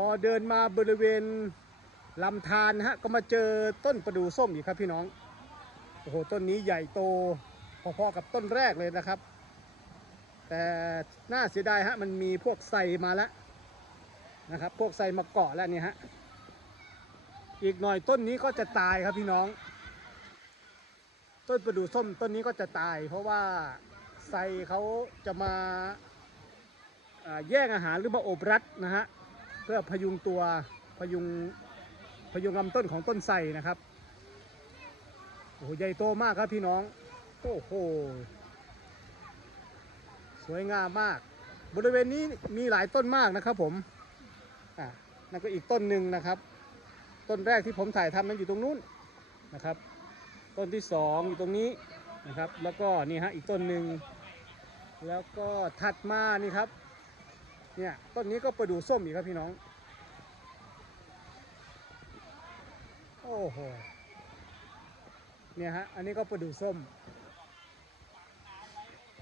อเดินมาบริเวณลำธารฮะก็มาเจอต้นประดู่ส้มอีกครับพี่น้องโอ้โหต้นนี้ใหญ่โตพอๆกับต้นแรกเลยนะครับ แต่น่าเสียดายฮะมันมีพวกไซมาแล้วนะครับ พวกไซมาเกาะแล้วนี่ฮะอีกหน่อยต้นนี้ก็จะตายครับพี่น้อง ต้นประดู่ส้มต้นนี้ก็จะตาย เพราะว่าไซเขาจะมาแย่งอาหารหรือมาโอบรัดนะฮะ เพื่อพยุงตัวพยุงพยุงลำต้นของต้นไทรนะครับโอ้โหใหญ่โตมากครับพี่น้องโอ้โหสวยงามมาก บริเวณนี้มีหลายต้นมากนะครับผมอ่านั่นก็อีกต้นหนึ่งนะครับ ต้นแรกที่ผมถ่ายทำนั้นอยู่ตรงนู้นนะครับ ต้นที่สองอยู่ตรงนี้นะครับ แล้วก็นี่ฮะอีกต้นหนึ่งแล้วก็ถัดมานี่ครับ เนี่ย ต้นนี้ก็ประดู่ส้มอีกครับพี่น้อง โอ้โห เนี่ยฮะ อันนี้ก็ประดู่ส้ม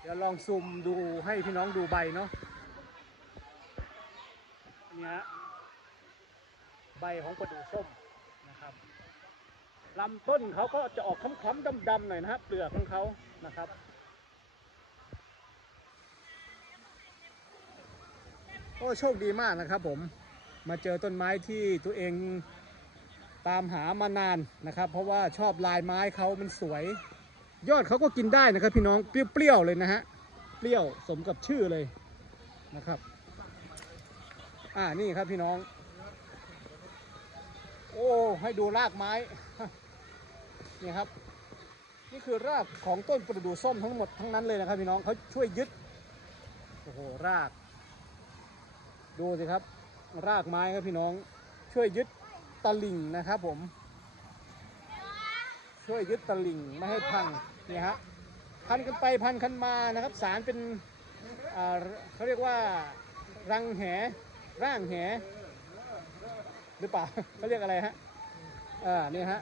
เดี๋ยวลองซูมดูให้พี่น้องดูใบเนาะเนี่ยฮะ ใบของประดู่ส้มนะครับลำต้นเขาก็จะออกคล้ำๆดำๆหน่อยนะครับเปลือกของเขานะครับ โอ้โชคดีมากนะครับผมมาเจอต้นไม้ที่ตัวเองตามหามานานนะครับ เพราะว่าชอบลายไม้เขามันสวย ยอดเขาก็กินได้นะครับพี่น้องเปรี้ยวๆเลยนะฮะเปรี้ยวสมกับชื่อเลยนะครับ อ่านี่ครับพี่น้อง โอ้ให้ดูรากไม้นี่ครับ นี่คือรากของต้นประดู่ส้มทั้งหมดทั้งนั้นเลยนะครับพี่น้องเขาช่วยยึดโอ้โหราก ดูสิครับ รากไม้ครับพี่น้องช่วยยึดตะลิ่งนะครับผม ช่วยยึดตะลิ่งไม่ให้พังนี่ฮะพันกันไปพันกันมานะครับ สารเป็นเขาเรียกว่ารังแหร่างแหหรือเปล่าเขาเรียกอะไรฮะอ่านี่ฮะ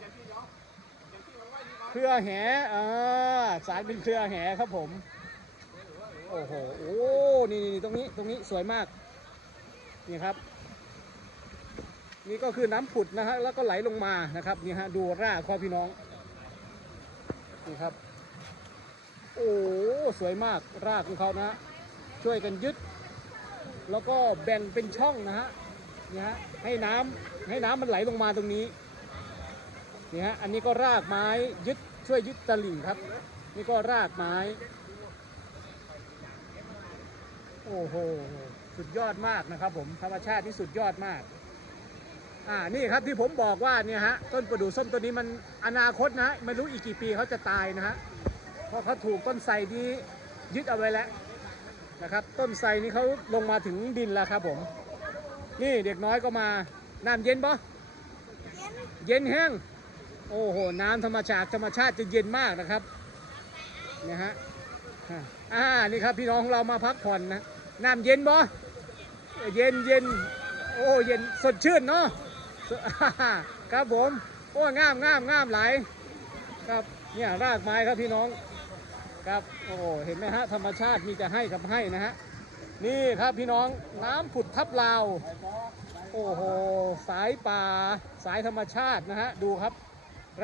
เครือแหอ่าสารเป็นเครือแหครับผม โอ้โหโอ้นี่ตรงนี้ตรงนี้สวยมาก นี่ครับ นี่ก็คือน้ำผุดนะฮะแล้วก็ไหลลงมานะครับนี่ฮะดูรากครับพี่น้องนี่ครับ โอ้สวยมากรากของเขานะฮะช่วยกันยึด แล้วก็แบ่งเป็นช่องนะฮะนี่ฮะให้น้ำให้น้ำมันไหลลงมาตรงนี้นี่ฮะอันนี้ก็รากไม้ยึดช่วยยึดตะลิ่งครับ นี่ก็รากไม้ โอ้โห สุดยอดมากนะครับผมธรรมชาติที่สุดยอดมาก อ่านี่ครับที่ผมบอกว่าเนี่ยฮะต้นประดู่ส้มตัวนี้มันอนาคตนะฮะไม่รู้อีกกี่ปีเขาจะตายนะฮะเพราะเขาถูกต้นไทรนี้ยึดเอาไว้แล้วนะครับ ต้นไทรนี้เขาลงมาถึงดินแล้วครับผม นี่เด็กน้อยก็มาน้ำเย็นปะเย็นแห้งโอ้โห น้ำธรรมชาติธรรมชาติจะเย็นมากนะครับเนี่ยฮะอ่านี่ครับพี่น้องเรามาพักผ่อนนะน้ำเย็นบ่ เย็นเย็นโอ้เย็นสดชื่นเนาะครับผมโอ้งามงามงามหลายครับเนี่ยรากไม้ครับพี่น้องครับโอ้เห็นไหมฮะธรรมชาติมีแต่ให้กับให้นะฮะนี่ครับพี่น้องน้ำผุดทับลาวโอ้โหสายป่าสายธรรมชาตินะฮะดูครับ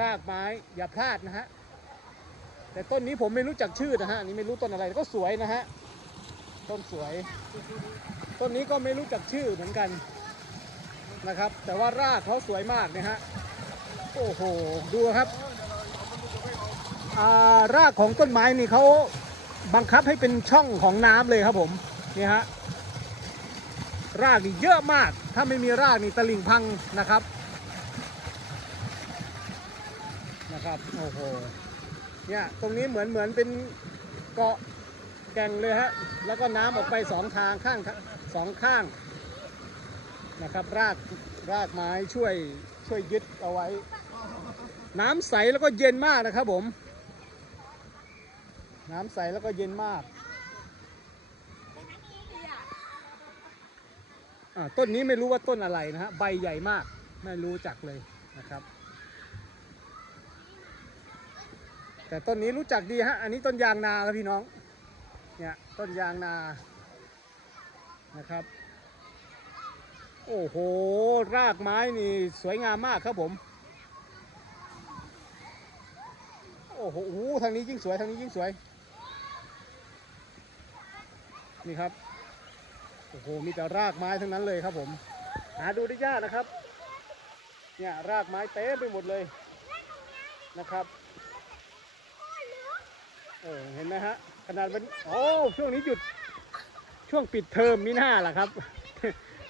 รากไม้อย่าพลาดนะฮะแต่ต้นนี้ผมไม่รู้จักชื่อนะฮะนนี้ไม่รู้ต้นอะไรก็สวยนะฮะต้นสวย ต้นนี้ก็ไม่รู้จักชื่อเหมือนกันนะครับ แต่ว่ารากเขาสวยมากนะฮะโอ้โหดูครับอ่ารากของต้นไม้นี่เขาบังคับให้เป็นช่องของน้ำเลยครับผมนี่ฮะรากนี่เยอะมาก ถ้าไม่มีรากนี่ตะลิ่งพังนะครับนะครับโอ้โหเนี่ยตรงนี้เหมือนเหมือนเป็นเกาะ แก่งเลยฮะ แล้วก็น้ำออกไปสองทางข้างสองข้างนะครับ รากรากไม้ช่วยช่วยยึดเอาไว้ น้ำใสแล้วก็เย็นมากนะครับผม น้ำใสแล้วก็เย็นมากต้นนี้ไม่รู้ว่าต้นอะไรนะฮะ ใบใหญ่มาก ไม่รู้จักเลยนะครับ แต่ต้นนี้รู้จักดีฮะ อันนี้ต้นยางนาครับพี่น้อง ต้นยางนานะครับ โอ้โห รากไม้นี่สวยงามมากครับผม โอ้โหทางนี้ยิ่งสวย ทางนี้ยิ่งสวย นี่ครับ โอ้โห มีแต่รากไม้ทั้งนั้นเลยครับผม หาดูได้ยากนะครับ เนี่ยรากไม้เต็มไปหมดเลยนะครับเออเห็นไหมฮะ ขนาดวันโอ้ช่วงนี้หยุดช่วงปิดเทอมมีหน้าล่ะครับ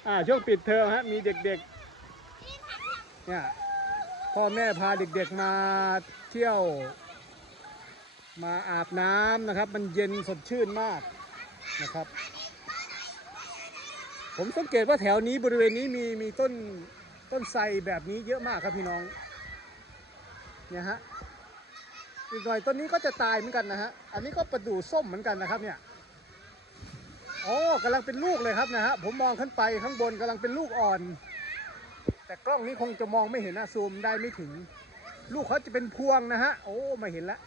อ่าช่วงปิดเทอมฮะมีเด็กๆเนี่ยพ่อแม่พาเด็กๆมาเที่ยว มาอาบน้ำนะครับ มันเย็นสดชื่นมากนะครับ ผมสังเกตว่าแถวนี้บริเวณนี้มีมีต้นต้นไทรแบบนี้เยอะมากครับพี่น้องเนี่ยฮะ อีกหน่อยต้นนี้ก็จะตายเหมือนกันนะฮะ อันนี้ก็ประดู่ส้มเหมือนกันนะครับเนี่ยโอ้กำลังเป็นลูกเลยครับนะฮะ ผมมองขึ้นไปข้างบนกำลังเป็นลูกอ่อน แต่กล้องนี้คงจะมองไม่เห็นนะซูมได้ไม่ถึง ลูกเขาจะเป็นพวงนะฮะ โอ้ไม่เห็นละ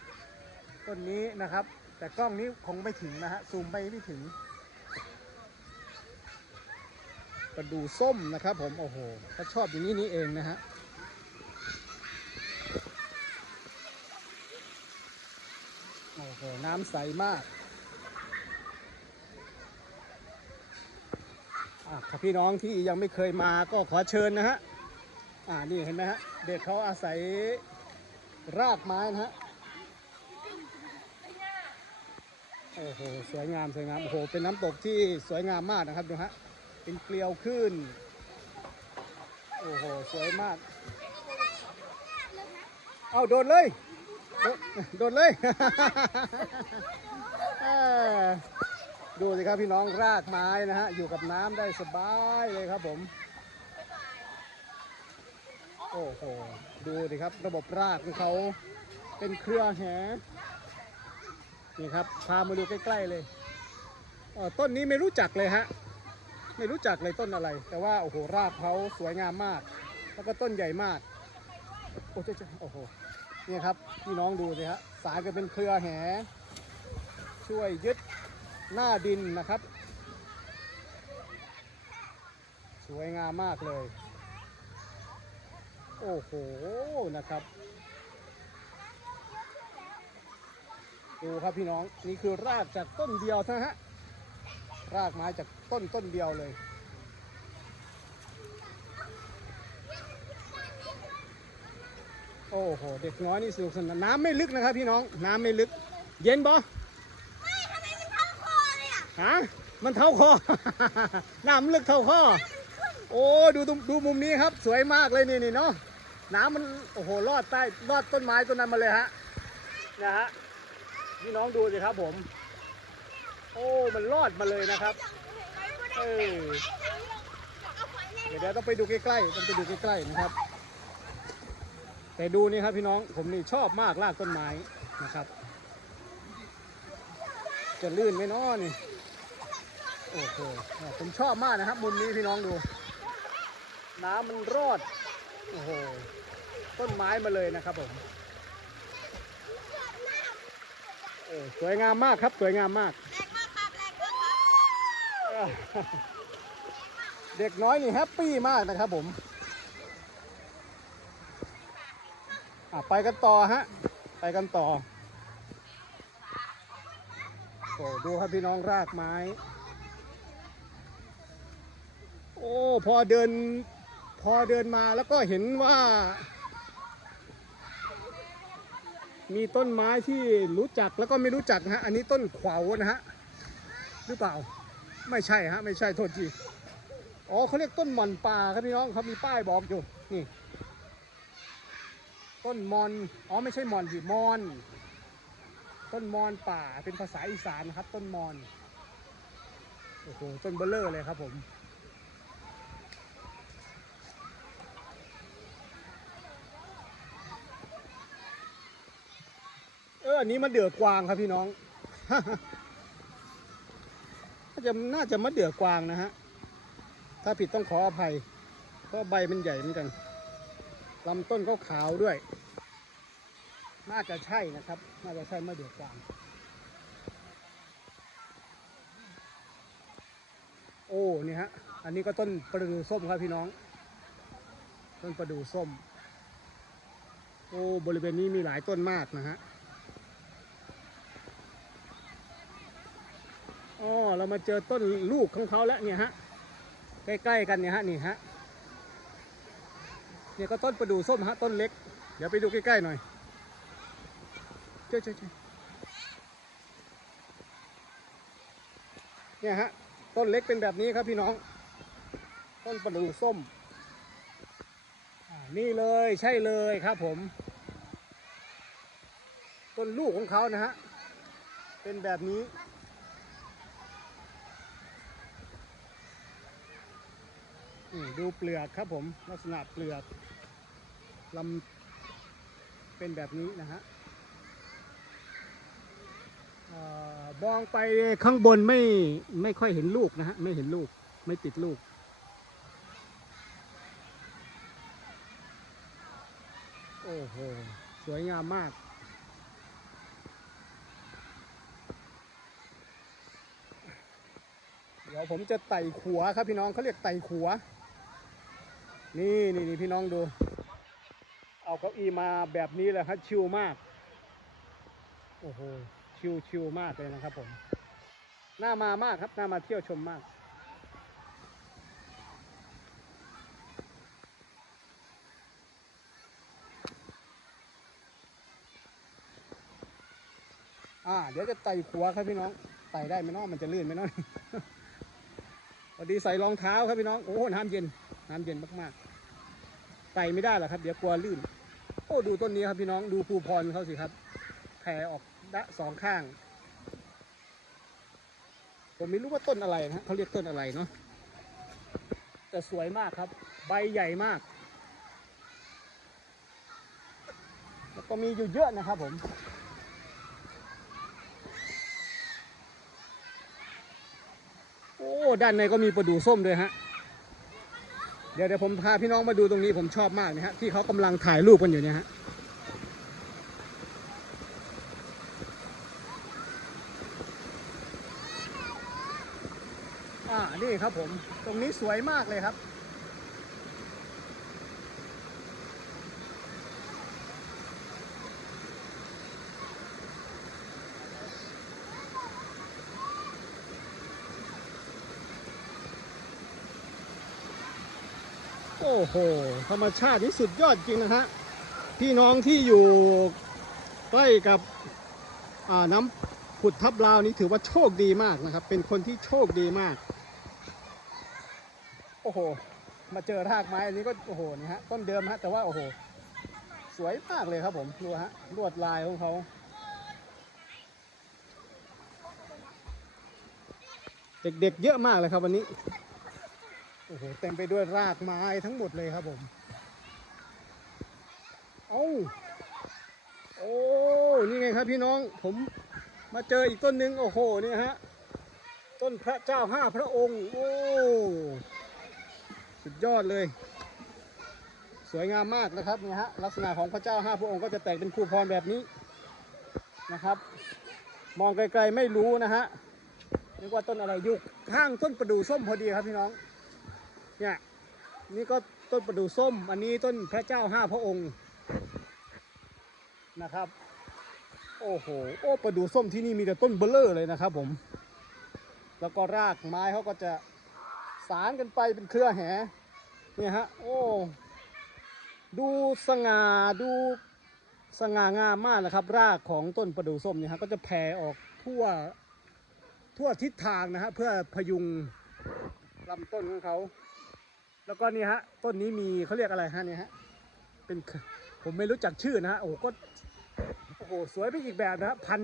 ต้นนี้นะครับ แต่กล้องนี้คงไม่ถึงนะฮะ ซูมไปไม่ถึงกระดูส้มนะครับ ผม โอ้โหเขาชอบอย่างนี้นี่เองนะฮะ โอ้โหน้ำใสมากอะถ้าพี่น้องที่ยังไม่เคยมาก็ขอเชิญนะฮะอ่านี่เห็นไหมฮะเด็กเขาอาศัยรากไม้นะฮะโอ้โหสวยงามสวยงามโอ้โหเป็นน้ำตกที่สวยงามมากนะครับดูฮะเป็นเกลียวขึ้นโอ้โหสวยมาก เอาโดนเลย โดดเลย ดูสิครับพี่น้องรากไม้นะฮะ อยู่กับน้ำได้สบายเลยครับผม โอ้โห ดูสิครับระบบรากของเขาเป็นเครือแหนี่ครับ พามาดูใกล้ ๆ เลยต้นนี้ไม่รู้จักเลยฮะ ไม่รู้จักเลยต้นอะไร แต่ว่าโอ้โหรากเขาสวยงามมาก แล้วก็ต้นใหญ่มาก โอ้เจ้าโอ้โห เนี่ยครับพี่น้องดูสิฮะสายกันเป็นเครือแห ช่วยยึดหน้าดินนะครับ สวยงามมากเลย โอ้โหนะครับดูครับพี่น้องนี่คือรากจากต้นเดียวนะฮะรากไม้จากต้นต้นเดียวเลย โอ้โห เด็กน้อยนี่สนุกสนานน้ำไม่ลึกนะครับพี่น้อง น้ำไม่ลึก เย็นบ่ไม่ทำไมมันเข้าคอเลยอะฮะมันเท่าคอ น้ำลึกเท่าคอ โอ้ดูตรงดูมุมนี้ครับ สวยมากเลยนี่นี่เนาะ น้ำมันโอ้โหลอดใต้ลอดต้นไม้ต้นนั้นมาเลยฮะ นะฮะ พี่น้องดูสิครับผม โอ้ มันลอดมาเลยนะครับ เออเดี๋ยวเดี๋ยวต้องไปดูใกล้ๆ ต้องไปดูใกล้ๆนะครับ แต่ดูนี่ครับพี่น้องผมนี่ชอบมากรากต้นไม้นะครับ จะลื่นไหมเนาะนี่โอ้โหอะผมชอบมากนะครับ มุมนี้พี่น้องดู น้ำมันรอดโอ้โหต้นไม้มาเลยนะครับผมโอ้สวยงามมากครับสวยงามมากแรงมากครับแรงมากครับเด็กน้อยนี่แฮปปี้มากนะครับผม อะไปกันต่อฮะ ไปกันต่อโอ้ดูครับพี่น้องรากไม้ โอ้พอเดิน พอเดินมาแล้วก็เห็นว่า มีต้นไม้ที่รู้จักแล้วก็ไม่รู้จักนะฮะ อันนี้ต้นขวาวนะฮะ หรือเปล่า ไม่ใช่ฮะ ไม่ใช่โทษทีอ๋อเขาเรียกต้นหม่อนป่าครับพี่น้องเขามีป้ายบอกอยู่ นี่ ต้นมอน อ๋อไม่ใช่มอนสิมอน ต้นมอนป่าเป็นภาษาอีสานนะครับ ต้นมอน โอ้โห ต้นเบลเลอร์เลยครับผม เอออันนี้มะเดื่อกวางครับพี่น้อง น่าจะน่าจะมะเดื่อกวางนะฮะ ถ้าผิดต้องขออภัย เพราะใบมันใหญ่เหมือนกัน ลำต้นก็ขาวด้วย น่าจะใช่นะครับ น่าจะใช่มะเดือกวาง โอ้นี่ฮะ อันนี้ก็ต้นประดู่ส้มครับพี่น้อง ต้นประดู่ส้ม โอ้บริเวณนี้มีหลายต้นมากนะฮะอ๋อเรามาเจอต้นลูกของเขาแล้วเนี่ยฮะ ใกล้ๆกันเนี่ยฮะนี่ฮะ เนี่ยก็ต้นประดู่ส้มฮะต้นเล็ก เดี๋ยวไปดูใกล้ๆหน่อยเจ้าเจ้าเจ้าเนี่ยฮะต้นเล็กเป็นแบบนี้ครับพี่น้อง ต้นประดู่ส้มนี่เลยใช่เลยครับผม ต้นลูกของเขานะฮะ เป็นแบบนี้ดูเปลือกครับผมลักษณะเปลือก ลำเป็นแบบนี้นะฮะเอ่อมองไปข้างบนไม่ไม่ค่อยเห็นลูกนะฮะไม่เห็นลูกไม่ติดลูก โอ้โห สวยงามมากเดี๋ยวผมจะไต่ขัวครับพี่น้องเขาเรียกไต่ขัว นี่นี่นี่พี่น้องดู เอาเก้าอี้มาแบบนี้เลยครับชิลมาก โอ้โหชิลชิลมากเลยนะครับผมน่ามามากครับน่ามาเที่ยวชมมาก อ่า เดี๋ยวจะไต่ขัวครับพี่น้องไต่ได้ไหมน้องมันจะลื่นไหมน้องพอดีใส่รองเท้าครับพี่น้อง โอ้น้ำเย็น น้ำเย็นมากๆไต่ไม่ได้หรอครับ เดี๋ยวกลัวลื่น อ้ดูต้นนี้ครับพี่น้องดูภูพรเขาสิครับแผ่ออกดะสองข้าง ผมไม่รู้ว่าต้นอะไรนะเขาเรียกต้นอะไรเนาะแต่สวยมากครับ ใบใหญ่มาก แล้วก็มีอยู่เยอะนะครับผมโอ้ด้านในก็มีประดู่ส้มด้วยฮะ ดี๋ยวเดี๋ยวผมพาพี่น้องมาดูตรงนี้ผมชอบมากนะฮะที่เขากำลังถ่ายรูปกันอยู่เนี่ยฮะอ่านี่ครับผมตรงนี้สวยมากเลยครับ โอ้โห ธรรมชาตินี่สุดยอดจริงนะฮะ พี่น้องที่อยู่ใกล้กับน้ำผุดทับลาวนี้ถือว่าโชคดีมากนะครับ เป็นคนที่โชคดีมาก โอ้โห มาเจอรากไม้อันนี้ก็โอ้โหนี่ฮะต้นเดิมฮะแต่ว่าโอ้โห สวยมากเลยครับผมดูฮะลวดลายของเขาเด็กๆเยอะมากเลยครับวันนี้ อ้โหเต็มไปด้วยรากไม้ทั้งหมดเลยครับผมเอ้าโอ้นี่ไงครับพี่น้องผมมาเจออีกต้นหนึ่งโอ้โหเนี่ยฮะต้นพระเจ้าห้าพระองค์ โอ้สุดยอดเลย สวยงามมากนะครับเนี่ยฮะลักษณะของพระเจ้าห้าพระองค์ก็จะแตกเป็นคู่พรแบบนี้นะครับ มองไกลๆไม่รู้นะฮะนึกว่าต้นอะไรอยุกข้างต้นประดู่ส้มพอดีครับพี่น้อง เนี่ยนี่ก็ต้นประดู่ส้ม อันนี้ต้นพระเจ้าห้าพระองค์นะครับ โอ้โห โอ้ประดู่ส้มที่นี่มีแต่ต้นเบลเลอร์เลยนะครับผม แล้วก็รากไม้เขาก็จะสารกันไปเป็นเครือแหเนี่ยฮะ โอ้ ดูสง่าดูสง่างามมากนะครับ รากของต้นประดู่ส้มเนี่ยฮะก็จะแผ่ออกทั่วทั่วทิศทางนะฮะเพื่อพยุงลำต้นของเขา แล้วก็นี่ฮะต้นนี้มีเขาเรียกอะไรฮะเนี่ยฮะเป็นผมไม่รู้จักชื่อนะฮะโอ้ก็โอ้โหสวยไปอีกแบบนะฮะพัน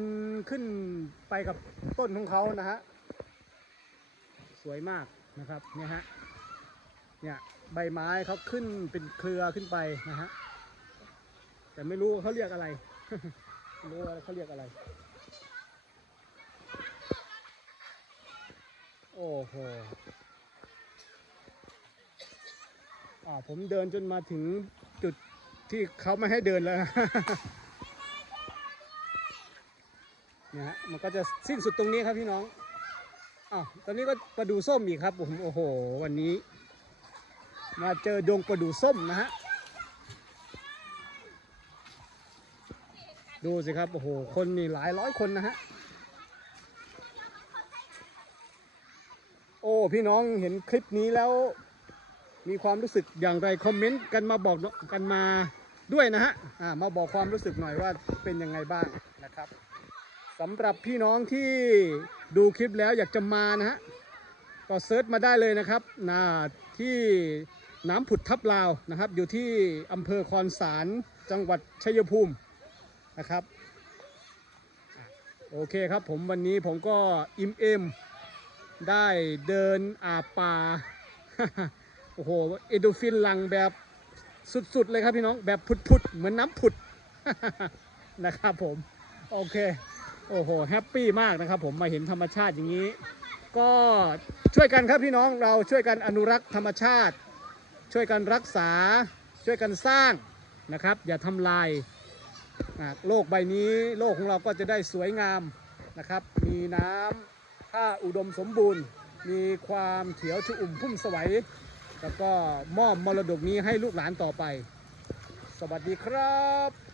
ขึ้นไปกับต้นของเขานะฮะสวยมากนะครับเนี่ยฮะเนี่ยใบไม้เขาขึ้นเป็นเครือขึ้นไปนะฮะแต่ไม่รู้เขาเรียกอะไรไม่รู้ว่าเขาเรียกอะไร โอ้โห อ่า ผมเดินจนมาถึงจุดที่เขาไม่ให้เดินแล้วเนี่ยฮะมันก็จะสิ้นสุดตรงนี้ครับพี่น้องอ้าวตอนนี้ก็ปลาดูส้มอีกครับผมโอ้โห วันนี้ มาเจอดงปลาดูส้มนะฮะดูสิครับ โอ้โห คนนี่หลายร้อยคนนะฮะ โอ้ พี่น้องเห็นคลิปนี้แล้ว มีความรู้สึกอย่างไรคอมเมนต์กันมาบอกกันมาด้วยนะฮะมาบอกความรู้สึกหน่อยว่าเป็นยังไงบ้างนะครับสำหรับพี่น้องที่ดูคลิปแล้วอยากจะมานะฮะก็เซิร์ชมาได้เลยนะครับนาที่น้ำผุดทับลาวนะครับ อยู่ที่อำเภอคอนสารจังหวัดชัยภูมินะครับโอเคครับผมวันนี้ผมก็อิ่มเอมได้เดินอาป่า โอ้โหเอโดฟินหลังแบบสุดๆเลยครับพี่น้องแบบผุดๆเหมือนน้ำผุดนะครับผมโอเคโอ้โหแฮปปี้มากนะครับผมมาเห็นธรรมชาติอย่างนี้ ก็ช่วยกันครับพี่น้องเราช่วยกันอนุรักษ์ธรรมชาติ ช่วยกันรักษาช่วยกันสร้างนะครับ อย่าทำลายโลกใบนี้โลกของเราก็จะได้สวยงามนะครับ มีน้ำท่าอุดมสมบูรณ์ มีความเขียวชอุ่มพุ่มสวัย แล้วก็มอบมรดกนี้ให้ลูกหลานต่อไป สวัสดีครับ